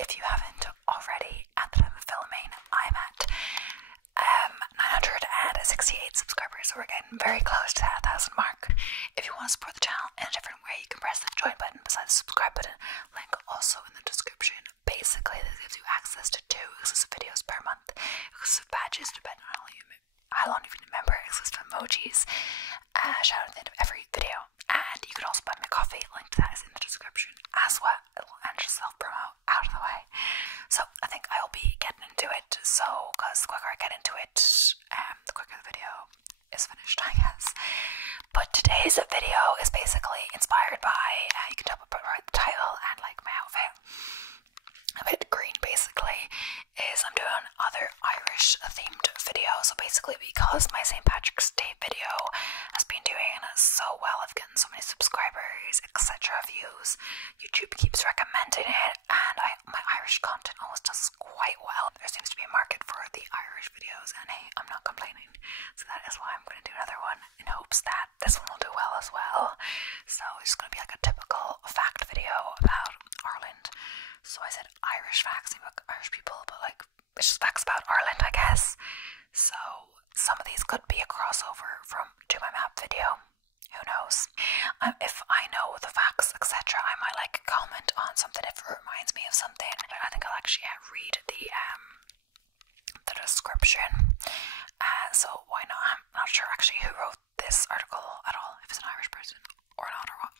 if you haven't already, at the time of filming, I'm at 968 subscribers, so we're getting very close to that 1,000 mark. If you want to support the channel in a different way, you can press the join button beside the subscribe button, link also in the description. Basically, this gives you access to 2 exclusive videos per month, exclusive badges depending on how long you've been a member, exclusive emojis, shout out at the end of every video, and you can also buy me a coffee. Link to that is in the description as well, and just self-promo out of the way. So I think I'll be getting into it, so because the quicker I get into it, the quicker the video is finished, I guess. But today's video is basically inspired by, you can tell by the title and like my outfit, a bit green basically, is I'm doing other Irish themed videos. So basically because my St. Patrick's Day video has been doing so well, I've gotten so many subscribers, etc. views, YouTube keeps recommending it, and my Irish content always does quite well. There seems to be a market for the Irish videos, and hey, I'm not complaining. So that is why I'm going to do another one in hopes that this one will do well as well. So it's going to be like a typical fact video about Ireland. So I said Irish facts, about Irish people, but like it's just facts about Ireland, I guess. So some of these could be a crossover from Do My Map video. Who knows? If I know the facts, etc., I might like comment on something if it reminds me of something. I think I'll actually read the description. So why not? I'm not sure actually who wrote this article at all, if it's an Irish person or not or what.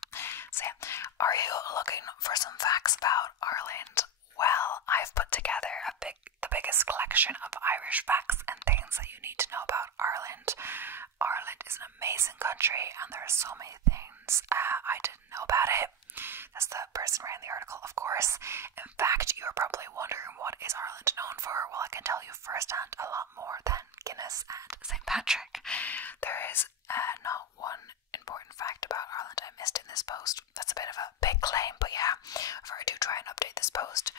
So yeah, are you looking for some facts about Ireland? Well, I've put together the biggest collection of Irish facts and things that you need to know about Ireland. Ireland is an amazing country, and there are so many things I didn't know about it. That's the person writing the article, of course. In fact, you're probably wondering, what is Ireland known for? Well, I can tell you firsthand a lot more than Guinness and St. Patrick. There is not one important fact about Ireland I missed in this post. That's a bit of a big claim, but yeah, if I do try and update this post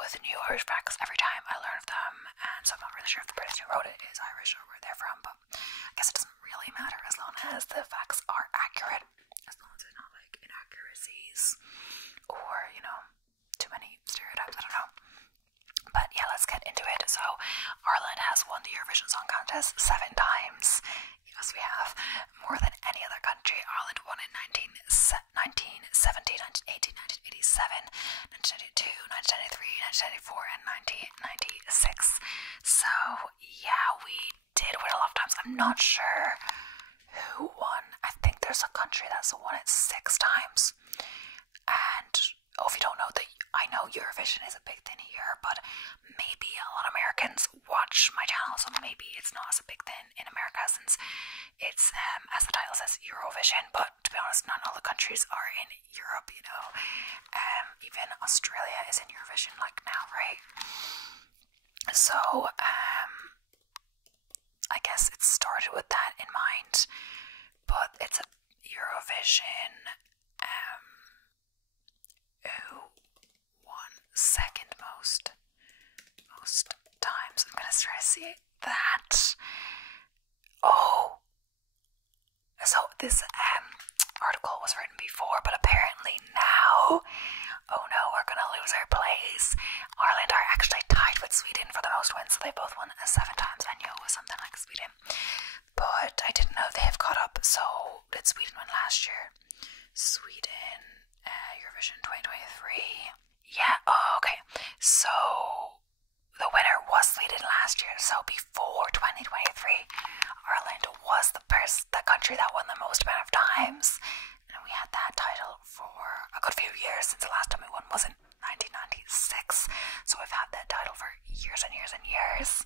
with new Irish facts every time I learn of them, and so I'm not really sure if the person who wrote it is Irish or where they're from, but I guess it doesn't really matter as long as the facts are accurate, as long as they're not like inaccuracies or, you know, too many stereotypes, I don't know. But yeah, let's get into it. So Ireland has won the Eurovision Song Contest 7 times. Yes, we have. More than any other country. Ireland won in 1970, 1980, 1987, 1992, 1993, 1994, and 1996. So yeah, we did win a lot of times. I'm not sure who won. I think there's a country that's won it 6 times. And if you don't know, I know Eurovision is a big thing here, but maybe a lot of Americans watch my channel, so maybe it's not as a big thing in America since it's, as the title says, Eurovision. But to be honest, not all the countries are in Europe, you know. Even Australia is in Eurovision, like now, right? So, I guess it started with that in mind, but it's a Eurovision, who won second most times. I'm gonna try to see that. Oh, so this article was written before, but apparently now, oh no, we're gonna lose our place. Ireland are actually tied with Sweden for the most wins, so they both won 7 times. I knew it was something like Sweden, but I didn't know they have caught up. So did Sweden win last year? Sweden, Eurovision 2023. Yeah, oh, okay. So the winner was Sweden last year. So before 2023, Ireland was the country that won the most amount of times, and we had that title for a good few years, since the last time we won was in 1996. So we've had that title for years and years and years.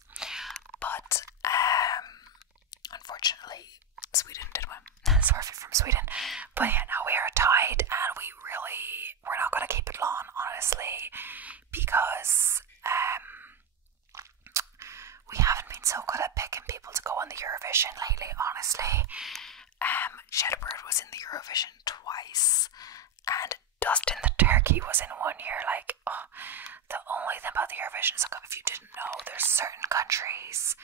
But unfortunately, Sweden did win. Sorry if you're from Sweden, but yeah, now we are tied, and we're not going to keep it long, honestly, because we haven't been so good at picking people to go on the Eurovision lately, honestly. Jedward was in the Eurovision twice, and Dustin the Turkey was in 1 year. Like, oh, the only thing about the Eurovision is, like, if you didn't know, there's certain countries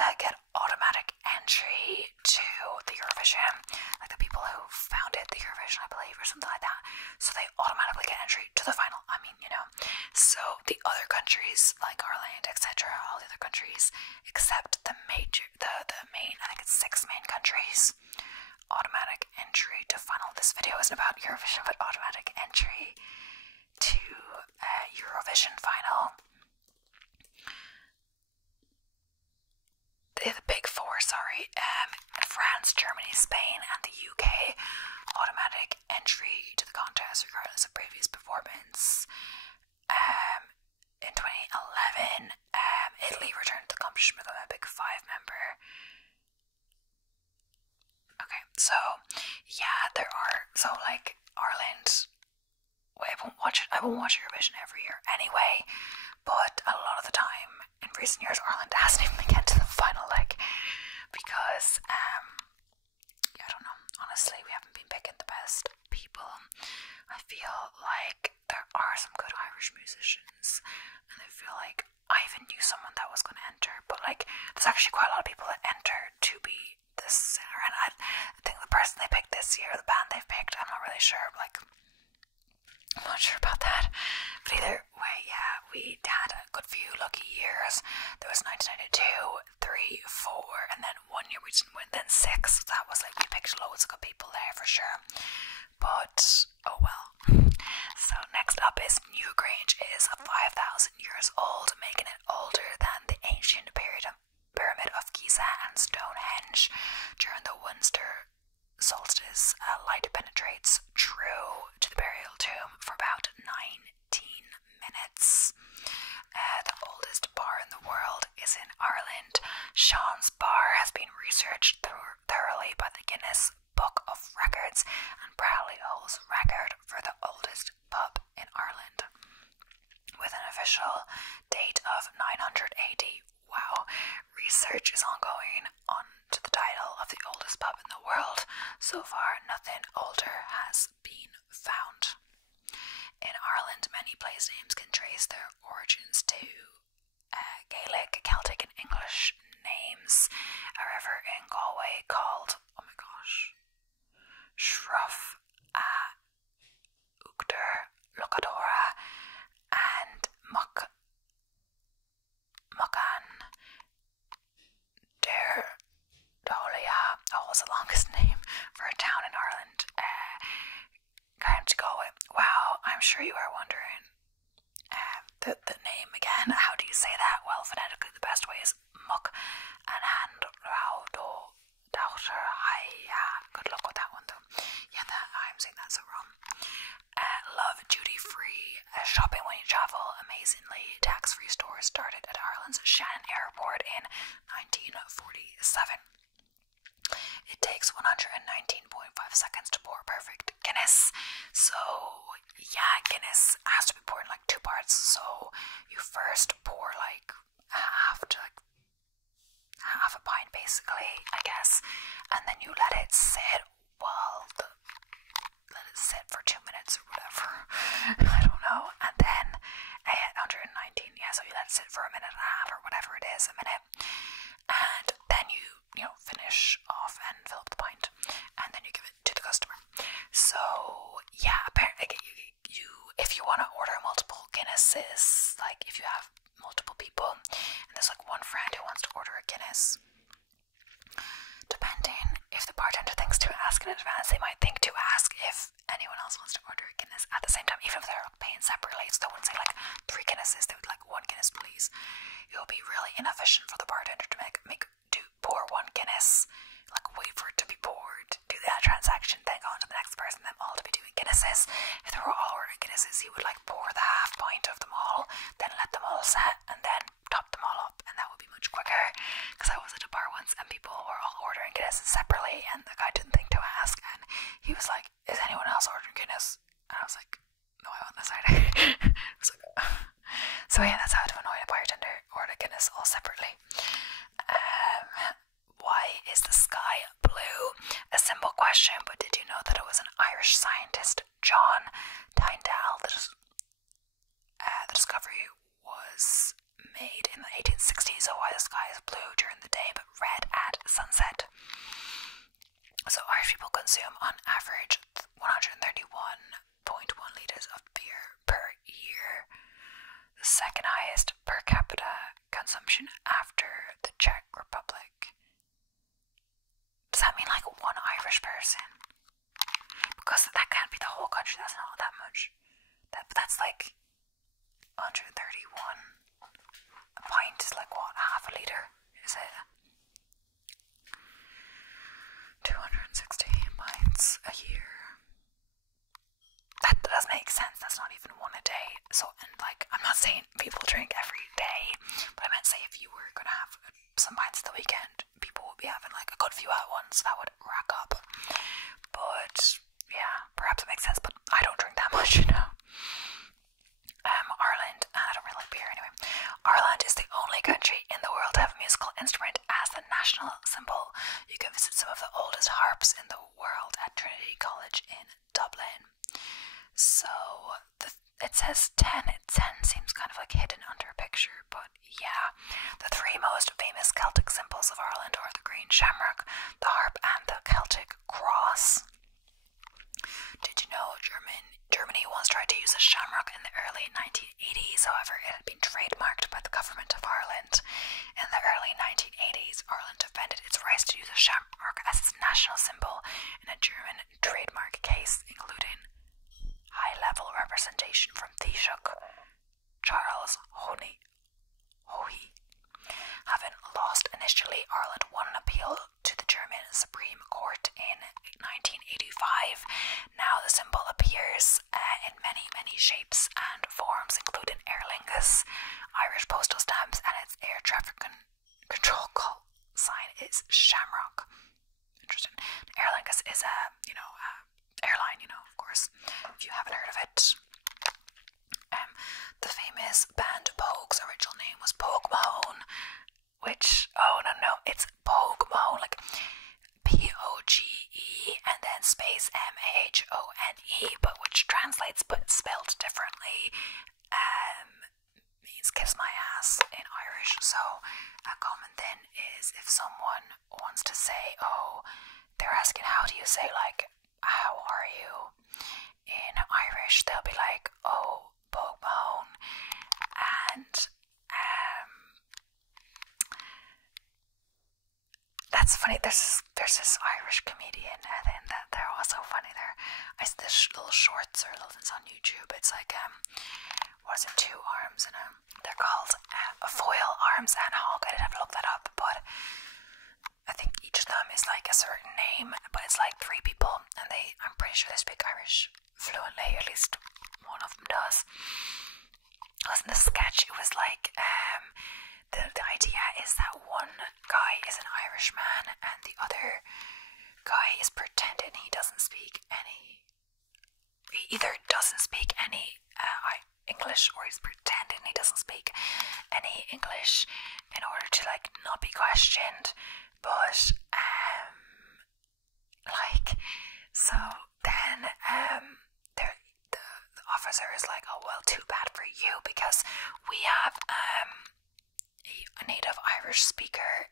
that get automatic entry to the Eurovision, like the people who founded the Eurovision, I believe, or something like that. So they automatically get entry to the final. I mean, you know, countries like Ireland, etc., all the other countries, except the main, I think it's 6 main countries, automatic entry to final. This video isn't about Eurovision, but automatic entry to Eurovision final. The big 4, sorry, France, Germany, Spain, and the UK, automatic entry to the contest regardless of previous performance. In 2011, Italy returned to the competition with a big 5 member. Okay, so yeah, there are, so like Ireland, well, I won't watch Eurovision every year anyway, but a lot of the time in recent years Ireland hasn't even get to the final leg because yeah, I don't know, honestly we haven't been picking the best people. I feel like there are some good Irish musicians, and I feel like I even knew someone that was going to enter, but like there's actually quite a lot of people that enter to be the singer, and I think the person they picked this year, the band they've picked, I'm not really sure, like I'm not sure about that, but either way, yeah, we had a good few lucky years. There was 1992, 3, 4, and then 1 year we didn't win, then 6, so that was like, we picked loads of good people there for sure, but oh well. So next up is Newgrange is 5,000 years old, making it older than the ancient pyramid of Giza and Stonehenge. During the winter solstice, light penetrates through to the burial tomb for about 19 minutes. The oldest bar in the world is in Ireland. Sean's Bar has been researched thoroughly by the Guinness Book of Records and proudly holds record for the oldest pub in Ireland, with an official date of 900 AD. Wow, research is ongoing on to the title of the oldest pub in the world. So far, nothing older has been found. In Ireland, many place names can trace their origins to Gaelic, Celtic, and English names. A river in Galway called, oh my gosh, Shroff, Uachtar, Lochadora, and Muckan Der Dolia. Oh, was the longest name for a town in Ireland. County Galway. Wow, I'm sure you are wondering the name again. How do you say that? Well, phonetically, the best way is Muck and Hand Raudo Daughter. Good luck with that one, though. Yeah, I'm saying that so wrong. Love duty free shopping when you travel. Amazingly, tax-free stores started at Ireland's Shannon Airport in 1947. It takes 119.5 seconds to pour perfect Guinness. So yeah, Guinness has to be poured in like 2 parts. So you first pour like half a pint basically, I guess, and then you let it sit for 2 minutes or whatever. I don't know. And then 119, yeah, so you let it sit for a minute and a half or whatever it is, a minute. And then you finish off and fill up the pint, and then you give it to the customer. So yeah, apparently if you want to order multiple Guinnesses, like if you have multiple people and there's like one friend who wants to order a Guinness, depending if the bartender thinks to ask in advance, they might think to ask if anyone else wants to order a Guinness at the same time, even if they're paying separately. So they wouldn't say like 3 Guinnesses, they would like 1 Guinness please. It will be really inefficient for the bartender to pour 1 Guinness, like wait for it to be poured, do that transaction, then go on to the next person, them all to be doing Guinnesses. If they were all ordering Guinnesses, he would like pour the half pint of them all, then let them all set, and then top them all up, and that would be much quicker. Because I was at a bar once and people were all ordering Guinnesses separately, and the guy didn't think to ask, and he was like, "Is anyone else ordering Guinness?" And I was like, "No, I want this already." I was like, so yeah, that's how to annoy a bartender. Order Guinness all separately. Why is the sky blue? A simple question, but did you know that it was an Irish scientist, John Tyndall, the discovery was made in the 1860s, so why the sky is blue during the day but red at sunset. So Irish people consume on average 131.1 litres of beer per year, the second highest per consumption after the Czech Republic. Does that mean like one Irish person? Because that can't be the whole country, that's not that much. That's like 131. A pint is like what, half a litre, is it? 260 pints a year. That does make sense, that's not even one a day. So, and like, I'm not saying people drink every day, but I meant say if you were gonna have some pints at the weekend, people would be having like a good few at once, that would rack up. But yeah, perhaps it makes sense, but I don't drink that much, you know. Ireland, I don't really like beer anyway. Ireland is the only country in the world to have a musical instrument as the national symbol. You can visit some of the oldest harps in the world at Trinity College in Dublin. So it says 10. 10 seems kind of like hidden under a picture, but yeah. The three most famous Celtic symbols of Ireland are the green shamrock, the harp, and the Celtic cross. Did you know Germany once tried to use a shamrock in the early 1980s, however it had been trademarked by the government of Ireland. In the early 1980s, Ireland defended its rights to use a shamrock as its national symbol in a German trademark case, including high-level representation from Taoiseach Charles Hoey. Having lost initially, Ireland won an appeal to the German Supreme Court in 1985. Now the symbol appears in many shapes and forms, including Aer Lingus, Irish postal stamps, and its air traffic control call sign is shamrock. Interesting. Aer Lingus is a airline, of course, if you haven't heard of it. The famous band Pogue's original name was Pogue Mahone, which, it's Pogue Mahone, like Poge and then space Mahone, but which translates but spelled differently, means kiss my ass in Irish. So a common thing is if someone wants to say, they're asking how do you say like how are you in Irish, they'll be like, Pogue Mahone. And that's funny. There's this Irish comedian, and then they're also funny. There's little shorts or little things on YouTube. It's like two arms and they're called foil arms and hog. I did have to look that up, but I think each of them is like a certain name, but it's like three people, and I'm pretty sure they speak Irish fluently. At least one of them does. Because in the sketch, it was like the idea is that one guy is an Irishman and the other guy is pretending he doesn't speak any. He either doesn't speak any English, or he's pretending he doesn't speak any English in order to like not be questioned. But so then the officer is like, oh well, too bad for you, because we have a native Irish speaker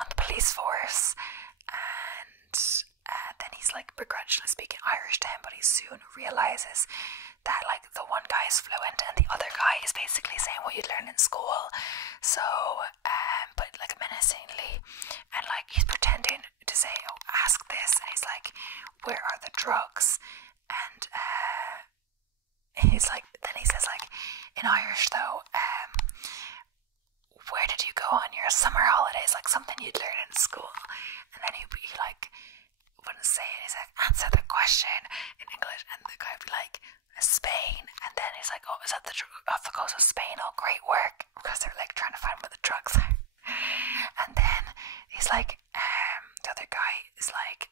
on the police force, and then he's like begrudgingly speaking Irish to him, but he soon realizes that like the one guy is fluent and the other guy is basically saying what you'd learn in school. So but like menacingly, and like he's pretending to say, ask this, and he's like, where are the drugs? And he's like, then he says like, in Irish though, where did you go on your summer holidays? Like something you'd learn in school. And then he'd be like, wouldn't say it. He's like, answer the question in English, and the guy would be like, Spain. And then he's like, is that off the coast of Spain? Oh, great work, because they're like trying to find where the drugs are. And then he's like, the other guy is like,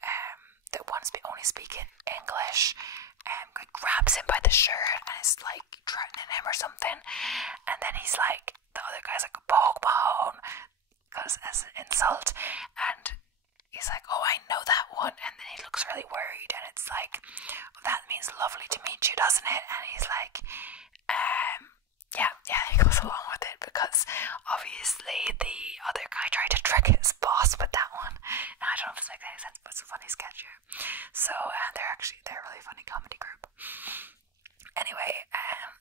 that one's only speaking English, grabs him by the shirt and is like threatening him or something. And then he's like, the other guy's like, Pogue Mahone, because as an insult. And he's like, I know that one. And then he looks really worried, and it's like, that means lovely to meet you, doesn't it? And he's like, yeah, he goes along with it, because obviously the other guy tried to trick his boss with that one. And I don't know if it's like any sense, but it's a funny sketch here. So they're a really funny comedy group. Anyway,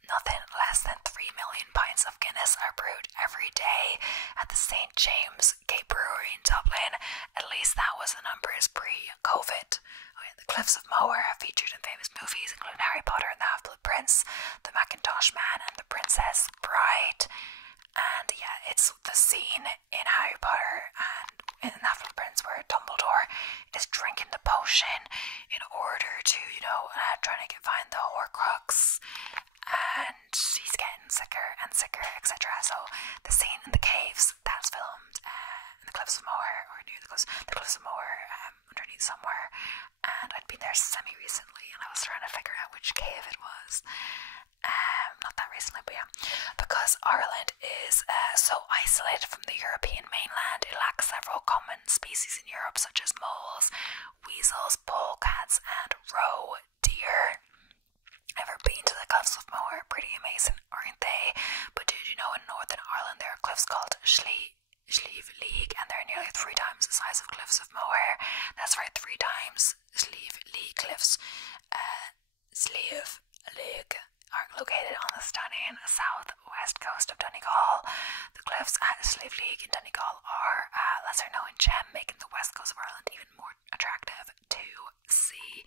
nothing less than 3 million pints of Guinness are brewed every day at the St. James Gate Brewery in Dublin. At least that was the numbers pre-COVID. The Cliffs of Moher have featured in famous movies including Harry Potter and the Half-Blood Prince, The Macintosh Man and The Princess Bride. And yeah, it's the scene in Harry Potter and in The Half-Blood Prince where Dumbledore is drinking the potion in order to, trying to find the Horcrux, and he's getting sicker and sicker, etc. So the scene in the caves, that's filmed in the Cliffs of Moher, or near the Cliffs of Moher, underneath somewhere. And I'd been there semi-recently, and I was trying to figure out which cave it was. Not that recently, but yeah. Because Ireland is so isolated from the European mainland, it lacks several common species in Europe, such as moles, weasels, polecats, and roe deer. Ever been to the Cliffs of Moher? Pretty amazing, aren't they? But did you know in Northern Ireland there are cliffs called Slieve League, and they're nearly 3 times the size of Cliffs of Moher. That's right, 3 times Slieve League cliffs. Slieve League are located on the stunning southwest coast of Donegal. The cliffs at Slieve League in Donegal are a lesser known gem, making the west coast of Ireland even more attractive to see.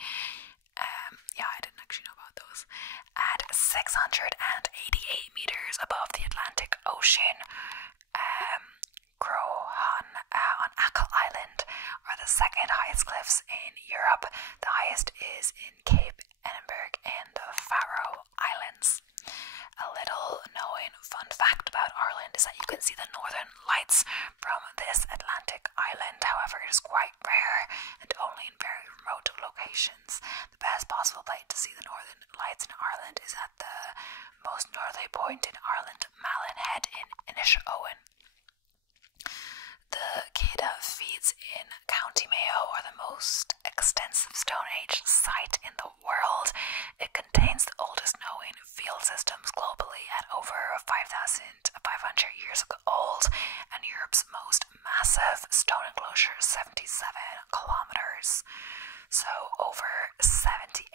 Yeah, I didn't actually know about those. At 688 meters above the Atlantic Ocean, Crohan on Achill Island are the second highest cliffs in Europe. The highest is in Cape Edinburgh in the Faroe Islands. A little known fun fact about Ireland is that you can see the northern lights from this Atlantic island. However, it is quite rare and only in very remote locations. The best possible place to see the northern lights in Ireland is at the most northerly point in Ireland, Malin Head in Inishowen. The Céda Feeds in County Mayo are the most extensive Stone Age site in the world. It contains the oldest known field systems globally at over 5,500 years old, and Europe's most massive stone enclosure is 77 kilometers. So over 70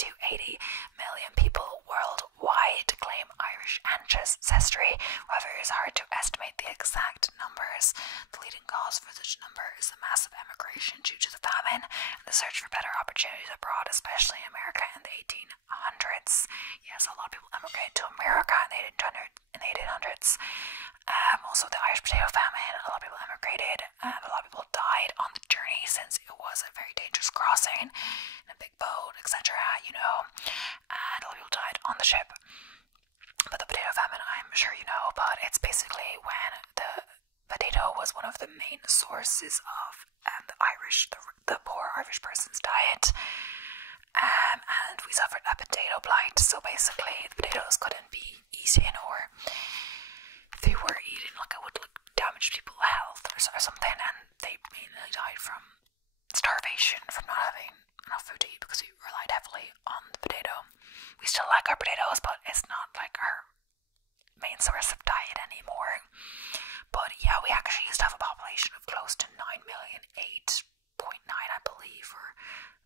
to 80 million people worldwide claim Irish ancestry. However, it is hard to estimate the exact numbers. The leading cause for such a number is the massive emigration due to the famine and the search for better opportunities abroad, especially in America in the 1800s. Yes, a lot of people emigrated to America in the 1800s. Also, the Irish potato famine, a lot of people emigrated, a lot of people died on the journey since it was a very dangerous crossing in a big boat, etc., and a lot of people died on the ship. But the potato famine, I'm sure you know, but it's basically when the potato was one of the main sources of the poor Irish person's diet, and we suffered a potato blight. So basically, the potatoes couldn't be eaten, or if they were eaten, it would damage people's health or something, and they mainly died from starvation, from not having enough food to eat because we relied heavily on the potato. We still like our potatoes, but it's not like our main source of diet anymore. But yeah, we actually used to have a population of close to 9 million, 8.9 I believe, or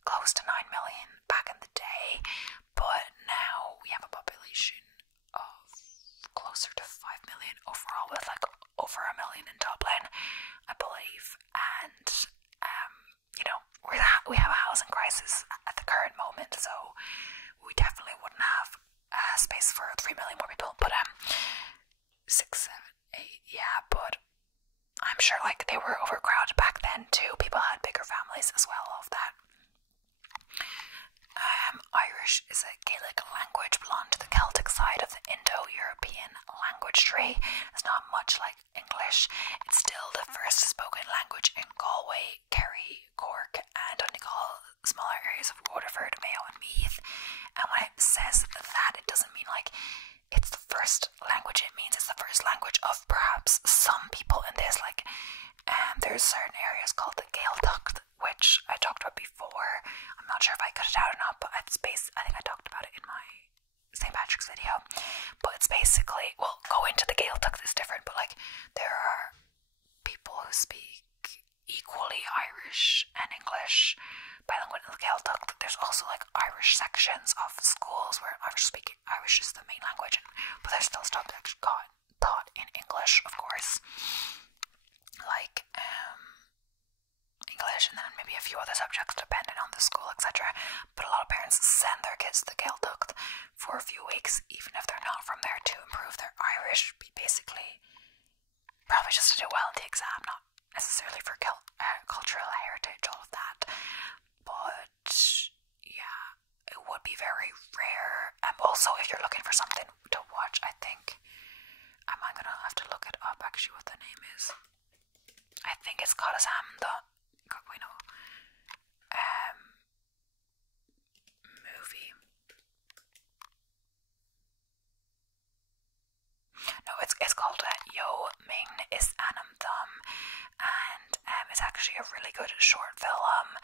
close to 9 million back in the day. But now we have a population of closer to 5 million overall, with over 1 million in Dublin, I believe. And we have a housing crisis at the current moment, so we definitely wouldn't have space for 3 million more people. But 6, 7, 8, yeah. But I'm sure they were overcrowded back then too. People had bigger families as well. All of that. Irish is a Gaelic language belonging to the Celtic side of the Indo-European language tree. It's not much like English. It's still the first spoken language in Galway, Kerry, Cork, and Donegal, smaller areas of Waterford, Mayo, and Meath. And when it says that, it doesn't mean it's the first language. It means it's the first language of perhaps some people in this. There's certain areas called the Gaeltacht, which I talked about before. I'm not sure if I cut it out or not, but I think I talked about it in my St. Patrick's video. But it's basically, going to the Gaeltacht is different, but there are people who speak equally Irish and English bilingual in the Gaeltacht. There's also like Irish sections of schools where Irish is the main language, but there's still stuff that's taught in English, of course, like English, and then maybe a few other subjects depending on the school, etc. But a lot of parents send their kids to the Gaeltacht for a few weeks, even if they're not from there, to improve their Irish, basically, probably just to do well in the exam, not necessarily for cultural heritage, all of that. But yeah, it would be very rare. Also, if you're looking for something to watch, I think I'm gonna have to look it up actually what the name is. I think it's called the movie. No, it's called Yo Ming is Anam Thum, and it's actually a really good short film.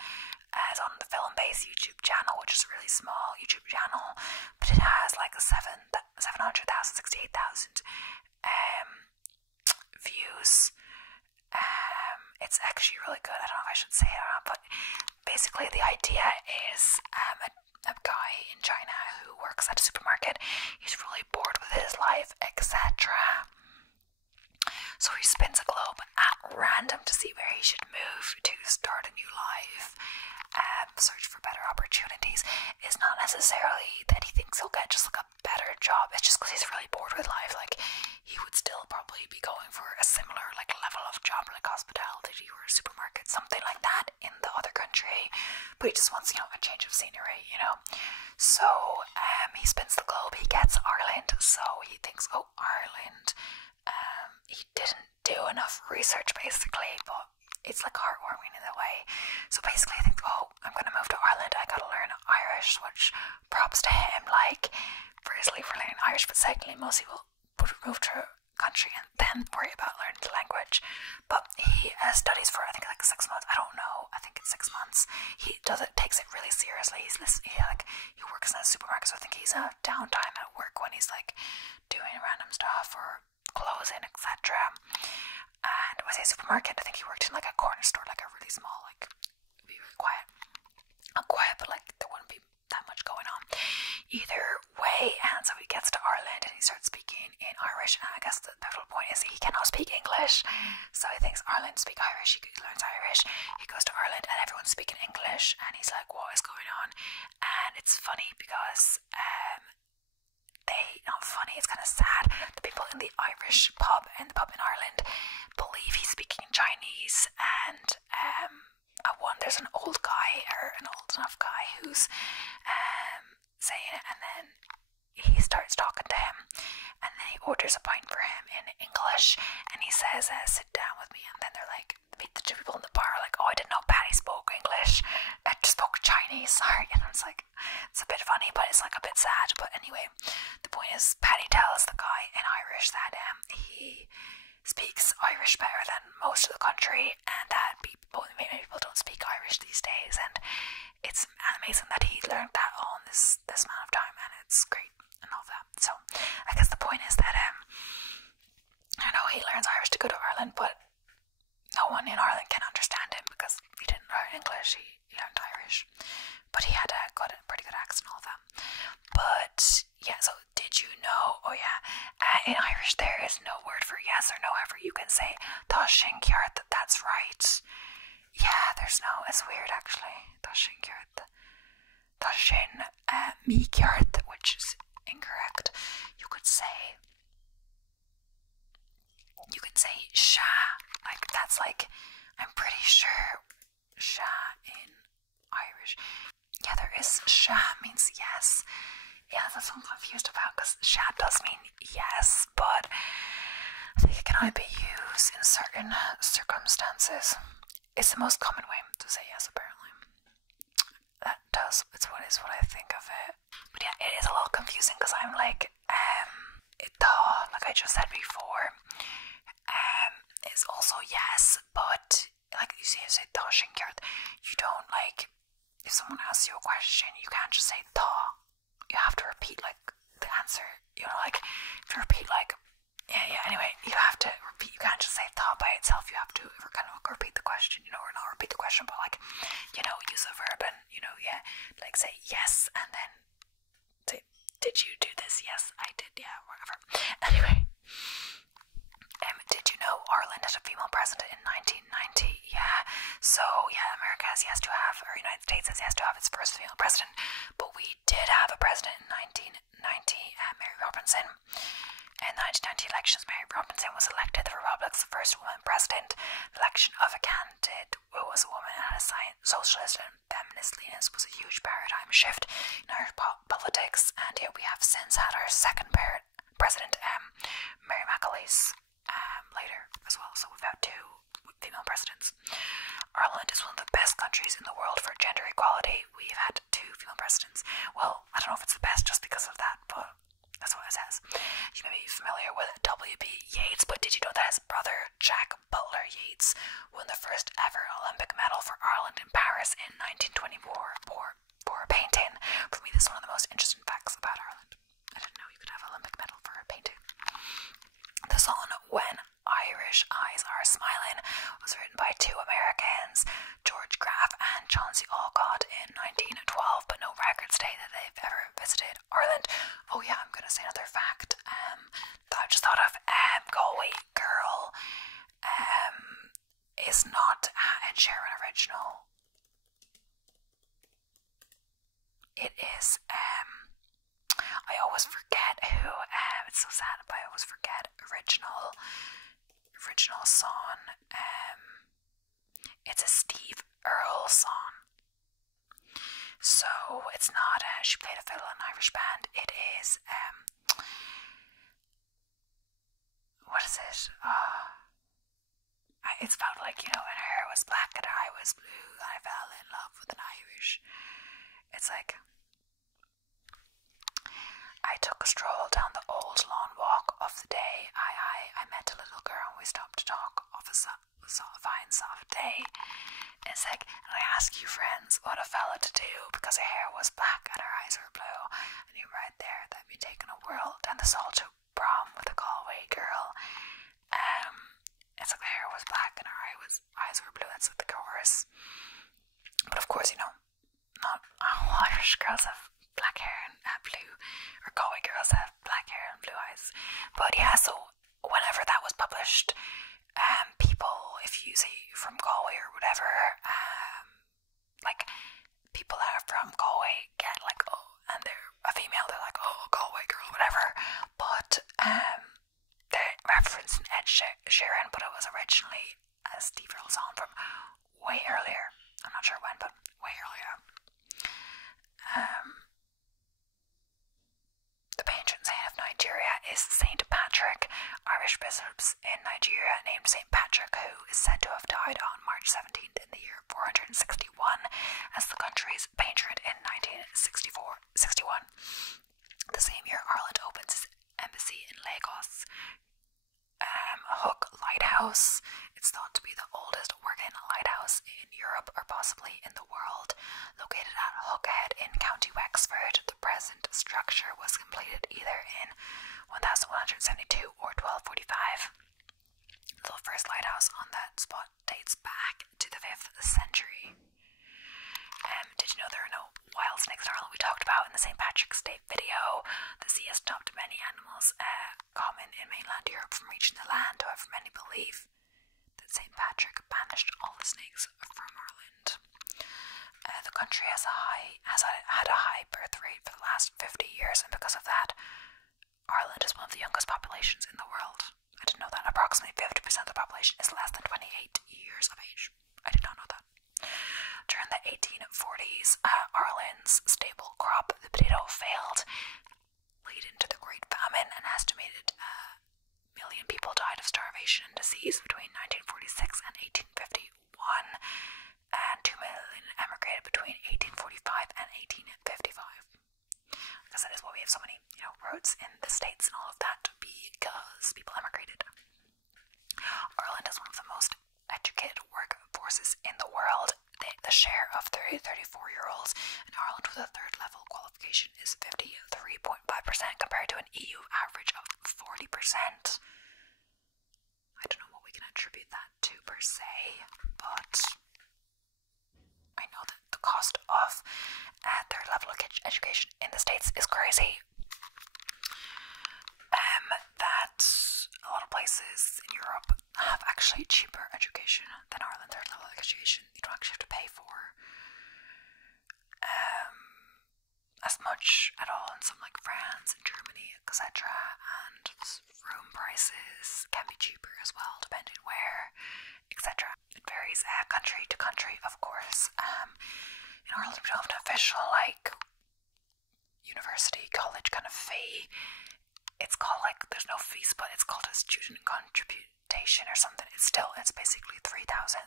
It's on the Film Base YouTube channel, which is a really small YouTube channel, but it has like 68,000 views. It's actually really good. I don't know if I should say it or not, but basically the idea is a guy in China who works at a supermarket. He's really bored with his life, etc. So he spins a globe at random to see where he should move to start a new life. Search for better opportunities. It's not necessarily that he thinks he'll get just like a better job. It's just because he's really bored with life. Like, he would still probably be going for a similar like level of job, like hospitality or a supermarket, something like that in the other country. But he just wants, a change of scenery, So he spins the globe. He gets Ireland. So he thinks, oh, Ireland. He didn't do enough research basically, but it's like heartwarming in a way. So basically I think, oh, I'm gonna move to Ireland, I gotta learn Irish, which props to him, like, firstly for learning Irish, but secondly most people would move to a country and then worry about learning the language. But he studies for I think like 6 months. I don't know, I think it's 6 months. He takes it really seriously. He works in a supermarket, so I think he's a downtime at work when he's like doing random stuff or closing, etc. And was a supermarket, I think he worked in like a corner store, like a really small, like, it'd be really quiet. Not quiet, but like there wouldn't be that much going on. Either way, and so he gets to Ireland and he starts speaking in Irish, and I guess the pivotal point is he cannot speak English. So he thinks Ireland speak Irish, he learns Irish, he goes to Ireland and everyone's speaking English, and he's like, what is going on? And it's funny because not funny, it's kind of sad. The people in the Irish pub, in Ireland, believe he's speaking Chinese, and there's an old guy, or an old enough guy, who's saying it, and then he starts talking to him, and then he orders a pint for him in English, and he says, sit down with me, and then they're like, the two people in the bar are like, oh, I didn't know Patty spoke English, I just spoke Chinese, sorry. And it's like, it's a bit funny, but it's like a bit sad. But anyway, the point is, Patty tells the guy in Irish that he speaks Irish better than most of the country, and that many people don't speak Irish these days, and it's amazing that he learned that all in this amount of time, and it's great and all that. So I guess the point is that I know he learns Irish to go to Ireland, but no one in Ireland can understand him because he didn't learn English, he learned Irish. But he had a pretty good accent and all that. But yeah, so did you know, in Irish there is no word for yes or no. However, you can say Tá sin ceart, that's right. Yeah, there's no, it's weird actually. Tá sin ceart. Tá sin mí ceart, which is incorrect. You could say sha, like that's like, I'm pretty sure sha in Irish. Yeah, there is sha means yes. Yeah, that's what I'm confused about, because sha does mean yes, but I think it can only be used in certain circumstances. It's the most common way to say yes, apparently. It's what I think of it. But yeah, it is a little confusing because I'm like, like I just said before, is also yes, but like you say tá sin ceart, you don't, like, if someone asks you a question, you can't just say tá. You have to repeat like the answer, like if you repeat like anyway, you have to repeat. You can't just say tá by itself. You have to kind of repeat the question, or not repeat the question, but like did you do this? Yes, I did. Yeah, whatever. Anyway, did you know Ireland had a female president in 1990? Yeah. So yeah, America has yes to have, or United States has yes to have its first female president, but we did have a president in 1990, Mary Robinson. In the 1990 elections, Mary Robinson was elected the Republic's first woman president. The election of a candidate who was a woman and had a socialist and feminist leanings was a huge paradigm shift in Irish politics, and yet we have since had our second president, Mary McAleese, later as well. So we've had two female presidents. Ireland is one of the best countries in the world for gender equality. We've had two female presidents. Well, I don't know if it's the best just because of that, but that's what it says. You may be familiar with W.B. Yeats, but did you know that his brother, Jack Butler Yeats, won the first ever Olympic medal for Ireland in Paris in 1924 for a painting? For me, this is one of the most interesting facts about Ireland. I didn't know you could have an Olympic medal for a painting. The song When Irish Eyes Are Smiling was written by two Americans, George Graff and Chauncey Olcott, in 1912, but no records state that they've ever visited Ireland. Oh yeah, I'm gonna say another fact that I just thought of. Galway Girl is not Ed Sheeran original. It is I always forget who, it's so sad, but I always forget original song. It's a Steve Earle song. So it's not, she played a fiddle in an Irish band. It is, what is it? It's about like, you know, when her hair was black and her eye was blue, I fell in love with an Irish. It's like, I took a stroll down the old lawn walk of the day. I met a little girl and we stopped to talk of a fine soft day. It's like, and I ask you friends what a fella to do because her hair was black and her eyes were blue. And you right there, that'd be taking a whirl down the Salto prom with a Galway Girl. It's like the hair was black and her eyes were blue. That's like the chorus. But of course, you know, not all Irish girls have black hair and blue, or Galway girls have black hair and blue eyes. But yeah, so whenever that was published, people, if you say from Galway or whatever, like people that are from Galway get like, oh, and they're a female, they're like, oh, Galway girl, whatever. But they're referencing Ed Sheeran, but it was originally a Steve Earle song from way earlier. I'm not sure when, but way earlier. The patron saint of Nigeria is Saint Patrick. Irish bishops in Nigeria named Saint Patrick, who is said to have died on March 17th in the year 461, as the country's patron in 1961. The same year, Ireland opens its embassy in Lagos. Hook Lighthouse. It's thought to be the oldest working lighthouse in Europe or possibly in the world. Located at Hookhead in County Wexford, the present structure was completed either in 1172 or 1245. The first lighthouse on that spot dates back to the 5th century. Did you know there are no wild snakes in Ireland? We talked about in the St. Patrick's Day video. The sea has stopped many animals common in mainland Europe from reaching the land. However, many believe that St. Patrick banished all the snakes from Ireland. The country has had a high birth rate for the last 50 years, and because of that, Ireland is one of the youngest populations in the world. I didn't know that. Approximately 50% of the population is less than 28 years of age. I did not know that. During the 1840s, Ireland's staple crop, the potato, failed, leading to the Great Famine. An estimated million people died of starvation and disease between 1946 and 1851, and 2 million emigrated between 1845 and 1855. Because that is why we have so many, you know, roads in the States and all of that, because people emigrated. Ireland is one of the most educated workforces in the world. The share of 34-year-olds in Ireland with a third level qualification is 53.5% compared to an EU average of 40%. I don't know what we can attribute that to per se, but I know that the cost of third level education in the States is crazy. etc. And room prices can be cheaper as well, depending where, etc. It varies country to country, of course. In Ireland, we don't have an official like university college kind of fee. It's called like, there's no fees, but it's called a student contribution or something. It's basically 3,300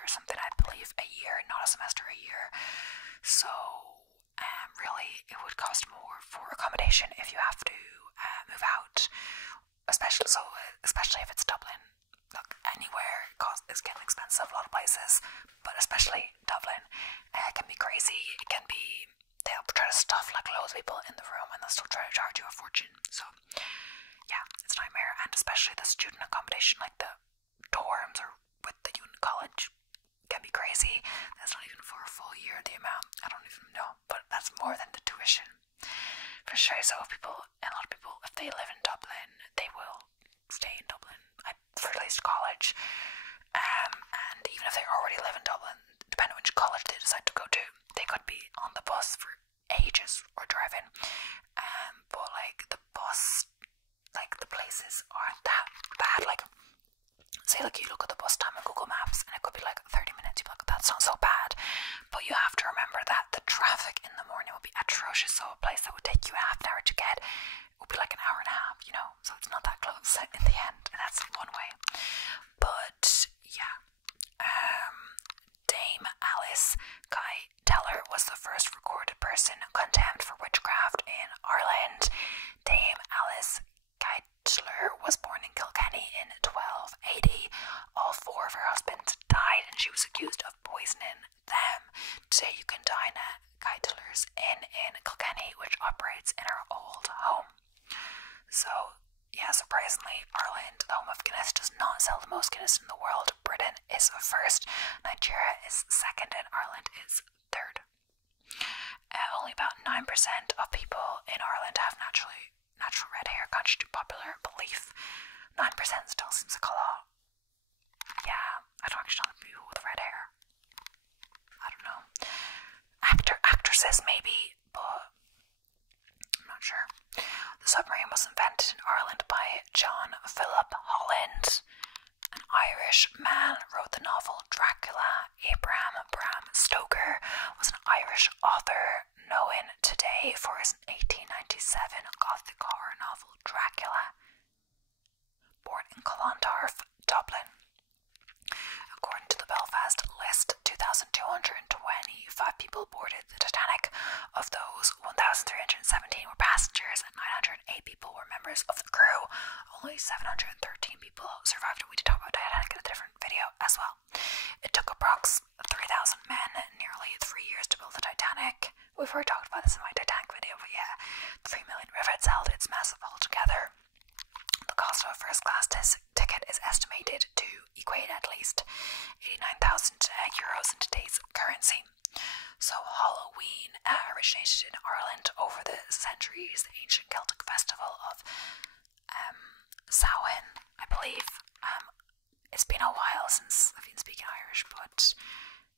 or something, I believe, a year, not a semester, a year. So really it would cost more for accommodation if you have to move out, especially if it's Dublin. Look, anywhere is getting expensive, a lot of places, but especially Dublin. It can be crazy. It can be, they'll try to stuff like loads of people in the room and they'll still try to charge you a fortune. So yeah, it's a nightmare. And especially the student accommodation, like the dorms or with the unit college, can be crazy. That's not even for a full year, the amount, I don't even know, but that's more than the tuition for sure. So a lot of people, if they live in Dublin, they will stay in Dublin for at least college, and even if they already live in Dublin, depending on which college they decide to go to, they could be on the bus for ages or driving, but like the bus, like the places aren't that bad. Like say like you look at the bus time on Google Maps and it could be like 30 minutes, you'd be like, that's not so bad. But you have to remember that the traffic in the morning will be atrocious. So a place that would take you half an hour to get would be like an hour and a half, you know, so it's not that close in the end, and that's one way. But yeah, Dame Alice Guy Teller was the first recorded person condemned for witchcraft in Ireland. Dame Alice Guy Teller was born in Kilkenny in 1280. All four of her husbands died, and she was accused of poisoning them. Today you can dine at Guy Teller's Inn in Kilkenny, which operates in her old home. So yeah, surprisingly, Ireland, the home of Guinness, does not sell the most Guinness in the world. Britain is first, Nigeria is second, and Ireland is third. Only about 9% of people in Ireland have natural red hair, contrary to popular belief. 9% still seems like a lot. Yeah, I don't actually know people with red hair. I don't know. Actresses maybe, but I'm not sure. The submarine was invented in Ireland by John Philip Holland. An Irish man wrote the novel Dracula. Abraham Bram Stoker was an Irish author known today for his 1897 Gothic horror novel Dracula. Born in Clontarf, Dublin. According to the Belfast list, 2,225 people boarded the Titanic. Of those, 1,317 were passengers and 908 people were members of the crew. Only 713 people survived, and we did talk about Titanic in a different video as well. It took approx 3,000 men nearly 3 years to build the Titanic. We've already talked about this in my Titanic video, but yeah, 3 million rivets held its massive hull together. The cost of a first-class ticket is estimated to equate at least 89,000 euros in today's currency. So Halloween originated in Ireland over the centuries. The ancient Celtic festival of Samhain, I believe. It's been a while since I've been speaking Irish, but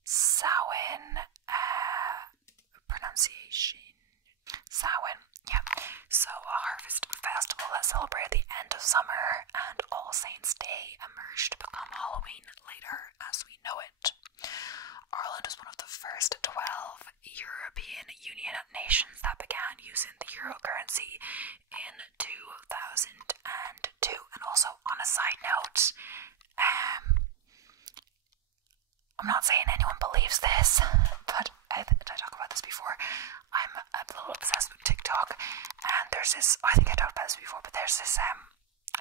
Samhain, pronunciation, Samhain, yeah. So a harvest festival that celebrated the end of summer, and All Saints' Day emerged to become Halloween later as we know it. Ireland was one of the first 12 European Union nations that began using the euro currency in 2002. And also, on a side note, I'm not saying anyone believes this, but I talked about this before. I'm a little obsessed with TikTok, and there's this, I think I talked about this before, but there's this, I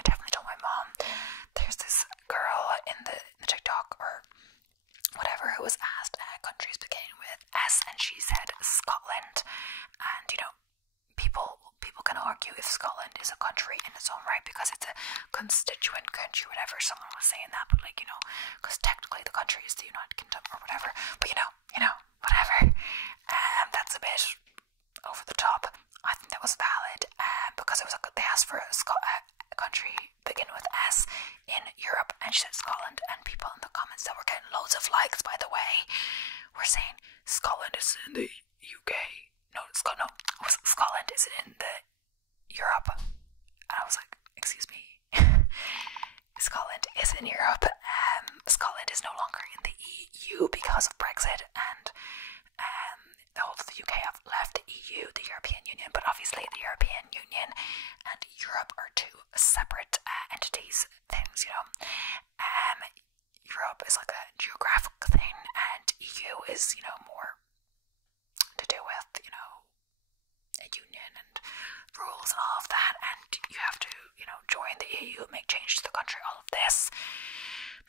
definitely told my mom, there's this girl in the TikTok, or whatever, who was asked countries beginning with S, and she said Scotland. And you know, people can argue if Scotland is a country in its own right because it's a constituent country, whatever. Someone was saying that, but like, you know, because technically the country is the United Kingdom or whatever. But you know, whatever. That's a bit over the top. I think that was valid because it was they asked for a country beginning with S in Europe, and she said Scotland, and people in the comments that were getting loads of likes, by the way, were saying Scotland is in the UK. Scotland is in the Europe. Europe are two separate entities, things, Europe is like a geographic thing, and EU is, more to do with, a union and rules and all of that, and you have to, join the EU, make change to the country, all of this.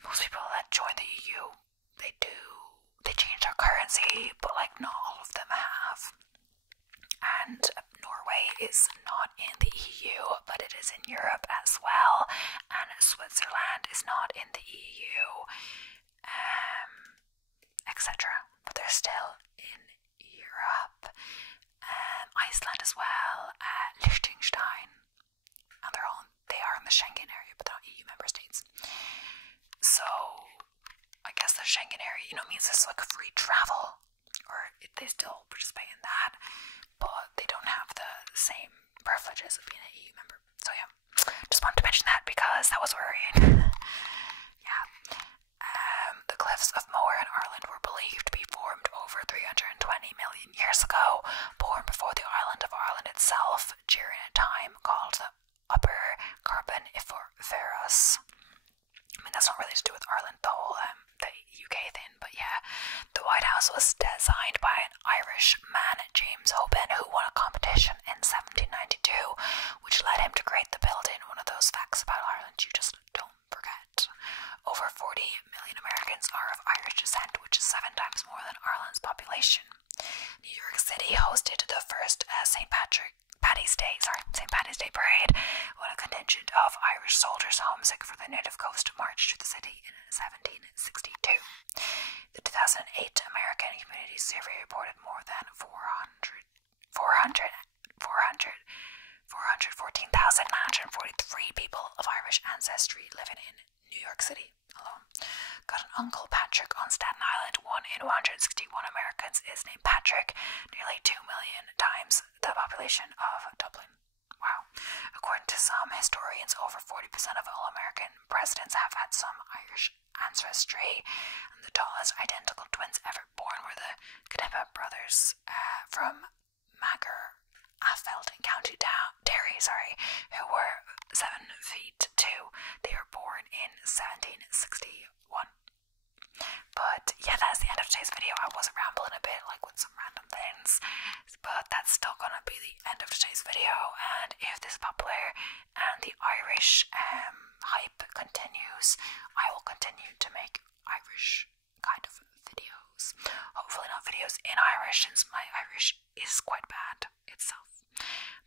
Most people that join the EU, they change their currency, but like not all of them have. And Norway is not in the EU, but it is in Europe as well, and Switzerland is not in the EU, etc. But they're still in Europe. Iceland as well, Liechtenstein, and they are in the Schengen area, but they're not EU member states. So I guess the Schengen area, means there's like free travel, or they still participate in that, but they don't have the same privileges of being an EU member. So yeah, just wanted to mention that because that was worrying. Yeah. The cliffs of Moher in Ireland were believed to be formed over 320 million years ago, born before the island of Ireland itself, during a time called the Upper Carboniferous. I mean, that's not really to do with Ireland, the whole the UK thing, but yeah. The White House was designed by an Irish man, James Hoban, who won a competition in 1792, which led him to create the building. One of those facts about Ireland you just don't forget. Over 40 million Americans are of Irish descent, which is 7 times more than Ireland's population. New York City hosted the first St. Paddy's Day parade, when a contingent of Irish soldiers homesick for the native coast marched to the city in 1762. The 2008 American Community Survey reported more than 414,943 people of Irish ancestry living in New York City alone. Got an uncle Patrick on Staten Island. 1 in 161 Americans is named Patrick, nearly 2 million times the population of Dublin. Wow. According to some historians, over 40% of all American presidents have had some Irish ancestry, and the tallest identical twins ever born were the Knipa brothers from Magher Affeldt in County Derry, who were 7 feet 2. They were born in 1761. But yeah, that's the end of today's video. I was rambling a bit, like with some random things, but that's still gonna be the end of today's video. And if this is popular and the Irish hype continues, I will continue to make Irish kind of videos. Hopefully not videos in Irish, since my Irish is quite bad itself.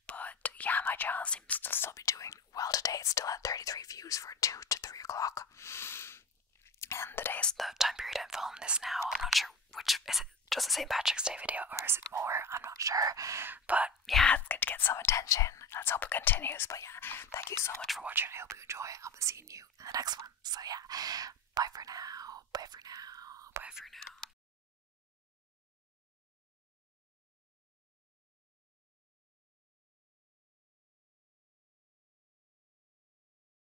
But yeah, my channel seems to still be doing well today. It's still at 33 views for 2 to 3 o'clock. And the time period I'm filming this now, I'm not sure which, is it just a St. Patrick's Day video or is it more? I'm not sure. But yeah, it's good to get some attention. Let's hope it continues. But yeah, thank you so much for watching. I hope you enjoy. I'll be seeing you in the next one. So yeah, bye for now.